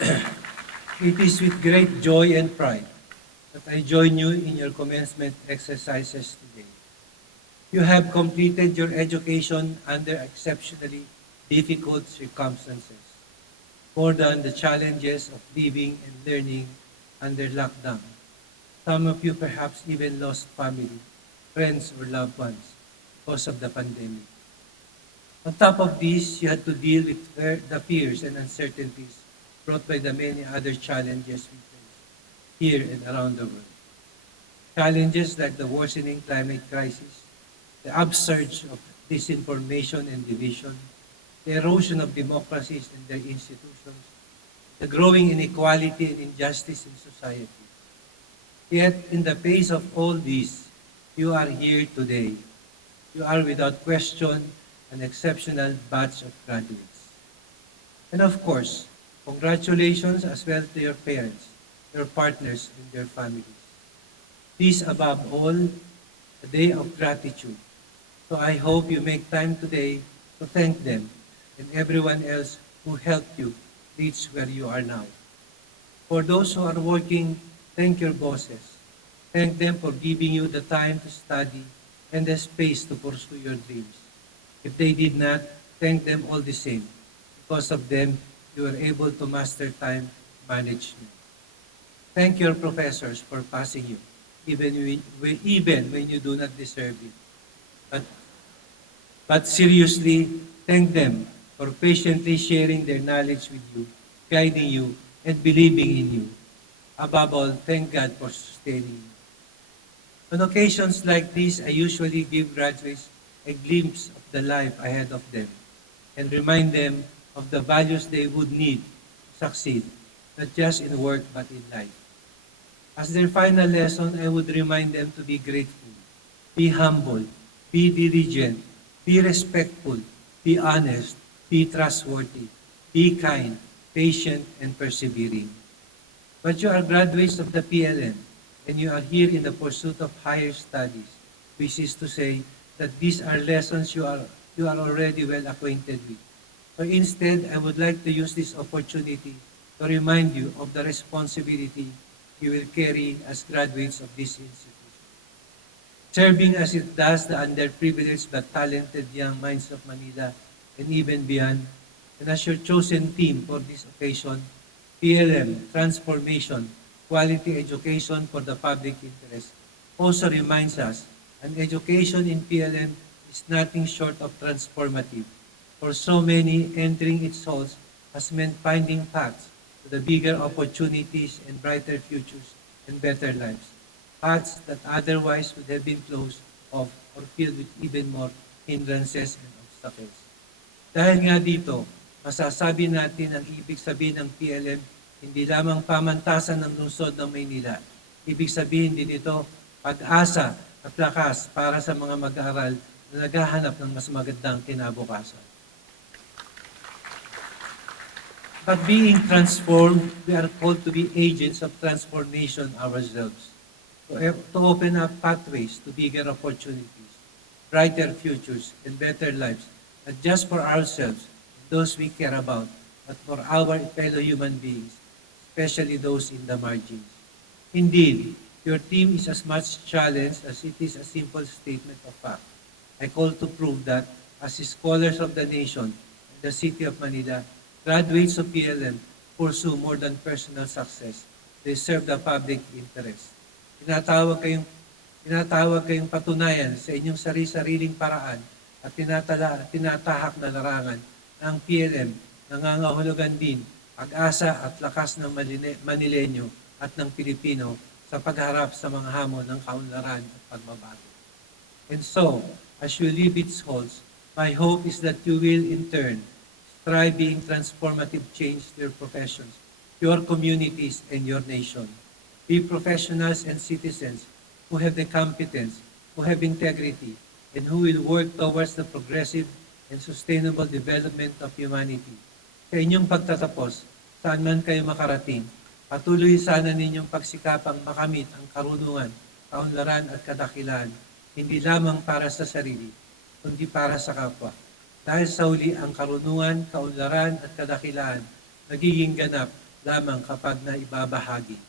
It is with great joy and pride that I join you in your commencement exercises today. You have completed your education under exceptionally difficult circumstances, more than the challenges of living and learning under lockdown. Some of you perhaps even lost family, friends, or loved ones because of the pandemic. On top of this, you had to deal with the fears and uncertainties brought by the many other challenges we face here and around the world. Challenges like the worsening climate crisis, the upsurge of disinformation and division, the erosion of democracies and their institutions, the growing inequality and injustice in society. Yet, in the face of all this, you are here today. You are without question an exceptional batch of graduates. And of course, congratulations as well to your parents, your partners, and your families. This above all, a day of gratitude. So I hope you make time today to thank them and everyone else who helped you reach where you are now. For those who are working, thank your bosses. Thank them for giving you the time to study and the space to pursue your dreams. If they did not, thank them all the same. Because of them, you were able to master time management. Thank your professors for passing you, even when you do not deserve it. But, but seriously, thank them for patiently sharing their knowledge with you, guiding you, and believing in you. Above all, thank God for sustaining you. On occasions like this, I usually give graduates a glimpse of the life ahead of them and remind them of the values they would need to succeed, not just in work but in life. As their final lesson, I would remind them to be grateful, be humble, be diligent, be respectful, be honest, be trustworthy, be kind, patient, and persevering. But you are graduates of the PLN, and you are here in the pursuit of higher studies, which is to say that these are lessons you are already well acquainted with. So instead, I would like to use this opportunity to remind you of the responsibility you will carry as graduates of this institution. Serving as it does the underprivileged but talented young minds of Manila and even beyond, and as your chosen theme for this occasion, PLM, Transformation, Quality Education for the Public Interest, also reminds us an education in PLM is nothing short of transformative. For so many, entering its halls has meant finding paths to the bigger opportunities and brighter futures and better lives. Paths that otherwise would have been closed off or filled with even more hindrances and obstacles. Dahil nga dito, masasabi natin ang ibig sabihin ng PLM hindi lamang pamantasan ng lungsod ng Maynila. Ibig sabihin din ito pag-asa at lakas para sa mga mag-aaral na naghahanap ng mas magandang kinabukasan. But being transformed, we are called to be agents of transformation ourselves, to open up pathways to bigger opportunities, brighter futures, and better lives, not just for ourselves, those we care about, but for our fellow human beings, especially those in the margins. Indeed, your team is as much challenge as it is a simple statement of fact. I call to prove that, as scholars of the nation and the city of Manila, graduates of PLM pursue more than personal success. They serve the public interest. Tinatawag kayong patunayan sa inyong sariling paraan at tinatahak na larangan ng PLM nangangahulugan din pag-asa at lakas ng Manileño at ng Pilipino sa pagharap sa mga hamon ng kaunlaran at pagbabago. And so, as you leave its halls, my hope is that you will in turn strive being transformative change to your professions, your communities, and your nation. Be professionals and citizens who have the competence, who have integrity, and who will work towards the progressive and sustainable development of humanity. Sa inyong pagtatapos, saan man kayo makarating, patuloy sana ninyong pagsikapang makamit ang karunungan, kaunlaran at kadakilaan, hindi lamang para sa sarili, kundi para sa kapwa. Dahil sa huli ang karunungan, kaunlaran at kadakilaan nagiging ganap lamang kapag naibabahagi.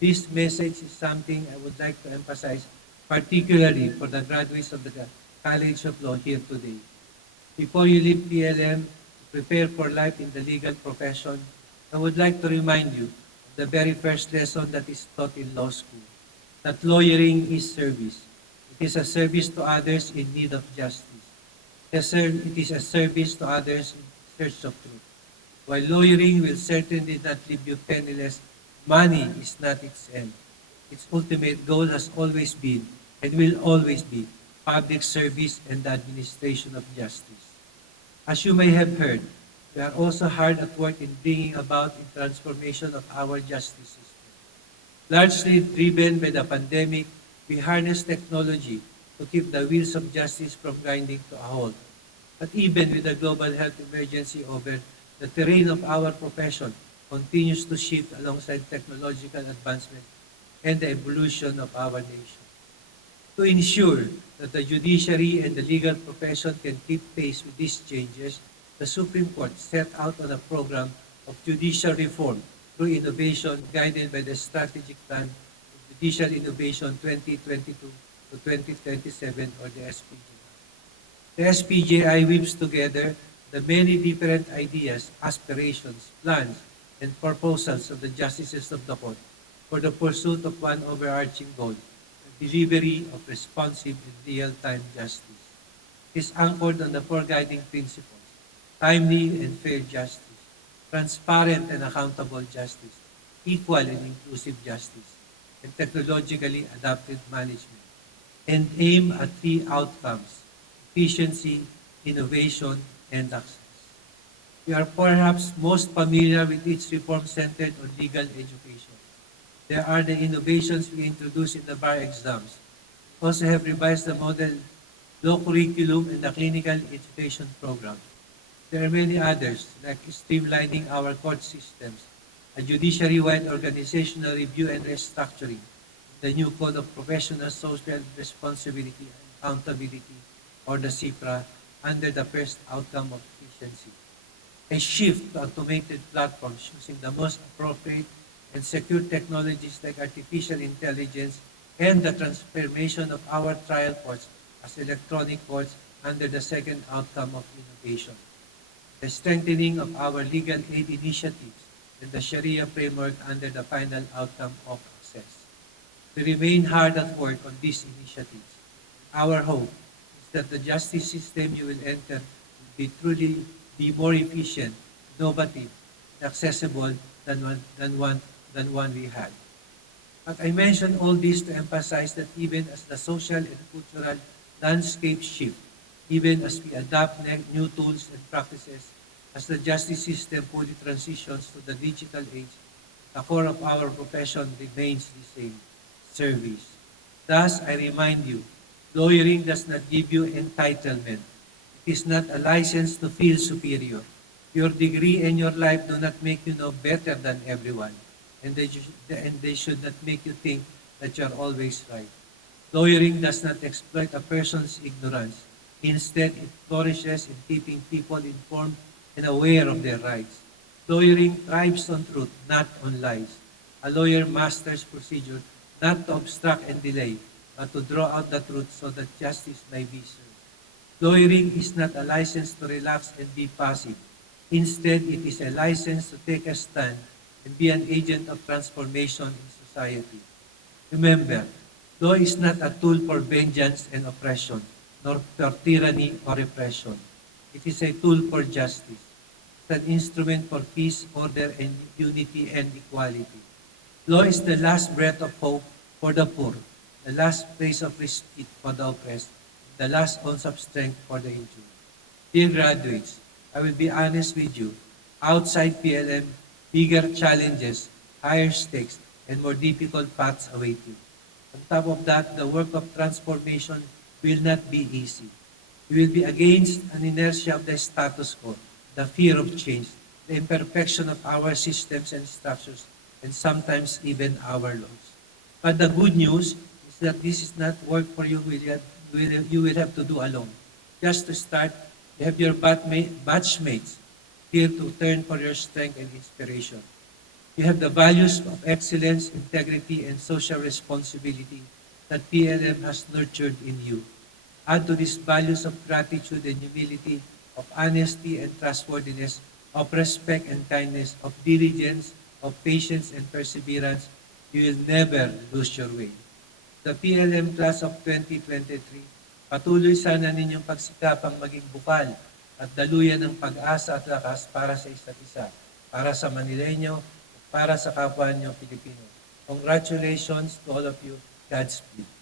This message is something I would like to emphasize, particularly for the graduates of the College of Law here today. Before you leave PLM to prepare for life in the legal profession, I would like to remind you of the very first lesson that is taught in law school, that lawyering is service. It is a service to others in need of justice. It is a service to others in search of truth. While lawyering will certainly not leave you penniless, money is not its end. Its ultimate goal has always been and will always be public service and the administration of justice. As you may have heard, we are also hard at work in bringing about the transformation of our justice system. Largely driven by the pandemic, we harness technology to keep the wheels of justice from grinding to a halt. But even with the global health emergency over, the terrain of our profession continues to shift alongside technological advancement and the evolution of our nation. To ensure that the judiciary and the legal profession can keep pace with these changes, the Supreme Court set out on a program of judicial reform through innovation guided by the Strategic Plan of Judicial Innovation 2022 to 2027 or the SPJI. The SPJI weaves together the many different ideas, aspirations, plans, and proposals of the justices of the court for the pursuit of one overarching goal, the delivery of responsive and real-time justice. It is anchored on the four guiding principles: timely and fair justice, transparent and accountable justice, equal and inclusive justice, and technologically adapted management, and aim at three outcomes: efficiency, innovation, and access. We are perhaps most familiar with its reform centered on legal education. There are the innovations we introduced in the bar exams. We also have revised the model law curriculum and the clinical education program. There are many others, like streamlining our court systems, a judiciary-wide organizational review and restructuring, the new Code of Professional Social Responsibility and Accountability, or the CIPRA, under the first outcome of efficiency. A shift to automated platforms using the most appropriate and secure technologies like artificial intelligence and the transformation of our trial courts as electronic courts under the second outcome of innovation. The strengthening of our legal aid initiatives and the Sharia framework under the final outcome of access. We remain hard at work on these initiatives. Our hope is that the justice system you will enter will be more efficient, innovative, and accessible than one we had. But I mention all this to emphasize that even as the social and cultural landscape shift, even as we adopt new tools and practices, as the justice system fully transitions to the digital age, the core of our profession remains the same: service. Thus, I remind you, lawyering does not give you entitlement. It is not a license to feel superior. Your degree and your life do not make you know better than everyone, and they should not make you think that you are always right. Lawyering does not exploit a person's ignorance. Instead, it flourishes in keeping people informed and aware of their rights. Lawyering thrives on truth, not on lies. A lawyer masters procedure not to obstruct and delay, but to draw out the truth so that justice may be served. Lawyering is not a license to relax and be passive. Instead, it is a license to take a stand and be an agent of transformation in society. Remember, law is not a tool for vengeance and oppression, nor for tyranny or repression. It is a tool for justice. It's an instrument for peace, order, and unity and equality. Law is the last breath of hope for the poor, the last place of respite for the oppressed, the last ounce of strength for the injured. Dear graduates, I will be honest with you. Outside PLM, bigger challenges, higher stakes, and more difficult paths await you. On top of that, the work of transformation will not be easy. We will be against an inertia of the status quo, the fear of change, the imperfection of our systems and structures, and sometimes even our laws. But the good news is that this is not work for you you will have to do alone. Just to start, you have your batchmates here to turn for your strength and inspiration. You have the values of excellence, integrity, and social responsibility that PLM has nurtured in you. Add to these values of gratitude and humility, of honesty and trustworthiness, of respect and kindness, of diligence, of patience and perseverance. You will never lose your way. The PLM class of 2023, patuloy sana ninyong pagsikapang maging bukal at daluyan ng pag-asa at lakas para sa isa't isa, para sa Manileño, para sa kapwa niyo Pilipino. Congratulations to all of you. Godspeed.